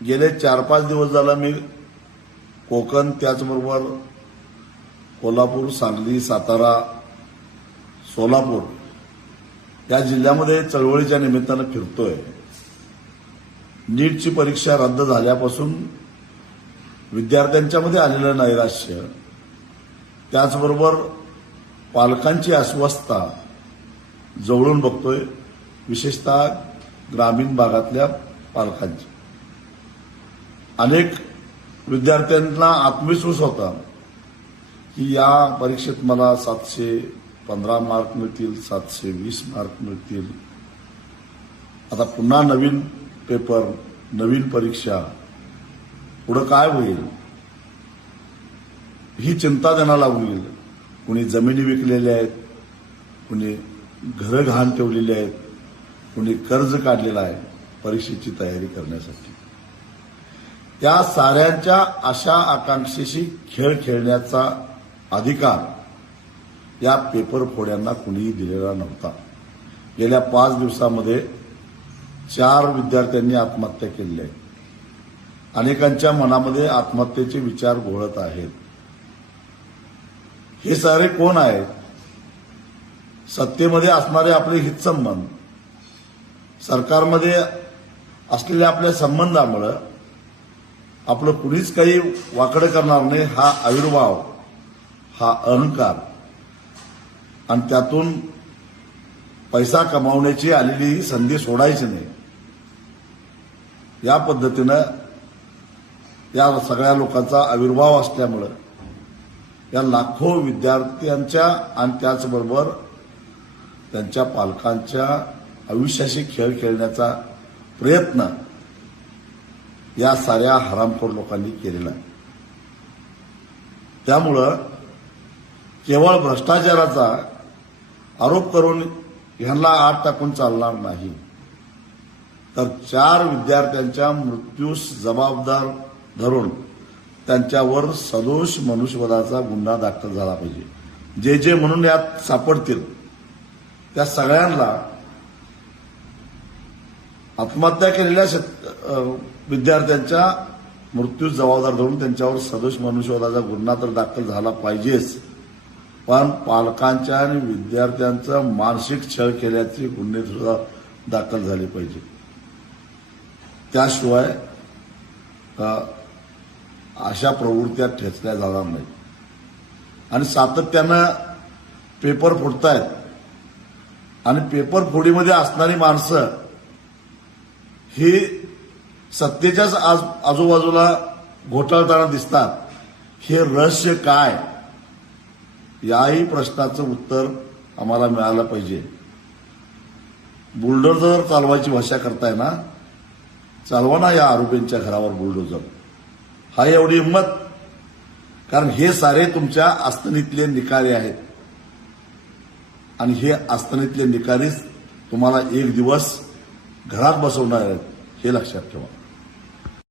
गेले 4-5 दिवस झाला मी कोकण त्याचबरोबर कोल्हापूर, सांगली, सातारा, सोलापूर या जिल्ह्यामध्ये चळवळीच्या निमित्तानं फिरतोय। नीटची परीक्षा रद्द झाल्यापासून विद्यार्थ्यांच्यामध्ये आलेलं नैराश्य, त्याचबरोबर पालकांची अस्वस्थता जवळून बघतोय, विशेषतः ग्रामीण भागातल्या पालकांची। अनेक विद्यार्थ्यांना आत्मविश्वास होता की या परीक्षेत मला 715 मार्क मिळतील, 720 मार्क मिळतील। आता पुन्हा नवीन पेपर, नवीन परीक्षा, पुढे काय होईल ही चिंता त्यांना लागून गेली। कुणी जमिनी विकलेल्या आहेत, कुणी घरं घाण ठेवलेली आहेत, कुणी कर्ज काढलेलं आहे परीक्षेची तयारी करण्यासाठी। त्या साऱ्यांच्या आशा आकांक्षेशी खेळ खेळण्याचा अधिकार या पेपर फोड्यांना कुणीही दिलेला नव्हता। गेल्या 5 दिवसामध्ये 4 विद्यार्थ्यांनी आत्महत्या केली आहे। अनेकांच्या मनामध्ये आत्महत्येचे विचार घोळत आहेत। हे सारे कोण आहेत? सत्तेमध्ये असणारे आपले हितसंबंध, सरकारमध्ये असलेल्या आपल्या संबंधामुळे आपलं कुणीच काही वाकडं करणार नाही हा आविर्भाव, हा अहंकार आणि त्यातून पैसा कमावण्याची आलेली संधी सोडायची नाही, या पद्धतीनं या सगळ्या लोकांचा आविर्भाव असल्यामुळे या लाखो विद्यार्थ्यांच्या आणि त्याचबरोबर त्यांच्या पालकांच्या आयुष्याशी खेळ खेळण्याचा प्रयत्न या साऱ्या हरामखोर लोकांनी केलेला आहे। त्यामुळं केवळ भ्रष्टाचाराचा आरोप करून ह्यांना आत टाकून चालणार नाही, तर 4 विद्यार्थ्यांच्या मृत्यूस जबाबदार धरून त्यांच्यावर सदोष मनुष्यवधाचा गुन्हा दाखल झाला पाहिजे। जे म्हणून यात सापडतील त्या सगळ्यांना आत्महत्या केलेल्या विद्यार्थ्यांच्या मृत्यूस जबाबदार धरून त्यांच्यावर सदोष मनुष्यवधाचा गुन्हा तर दाखल झाला पाहिजेच, पण पालकांच्या आणि विद्यार्थ्यांचा मानसिक छळ केल्याचे गुन्हे सुद्धा दाखल झाले पाहिजे। त्याशिवाय अशा प्रवृत्त्या ठेचल्या जाणार नाहीत। आणि सातत्यानं पेपर फुटतायत आणि पेपर फोडीमध्ये असणारी माणसं ही सत्तेच्याच आजूबाजूला घोटाळताना दिसतात। हे रहस्य काय, याही प्रश्नाचं उत्तर आम्हाला मिळालं पाहिजे। बुलडोझर चालवायची भाषा करताय ना, चालवा ना या आरोपींच्या घरावर बुलडोझर। हा एवढी हिंमत? कारण हे सारे तुमच्या आस्थनीतले निकारी आहेत आणि हे आस्थनीतले निकारीच तुम्हाला एक दिवस घरात बसवणार आहेत, हे लक्षात ठेवा।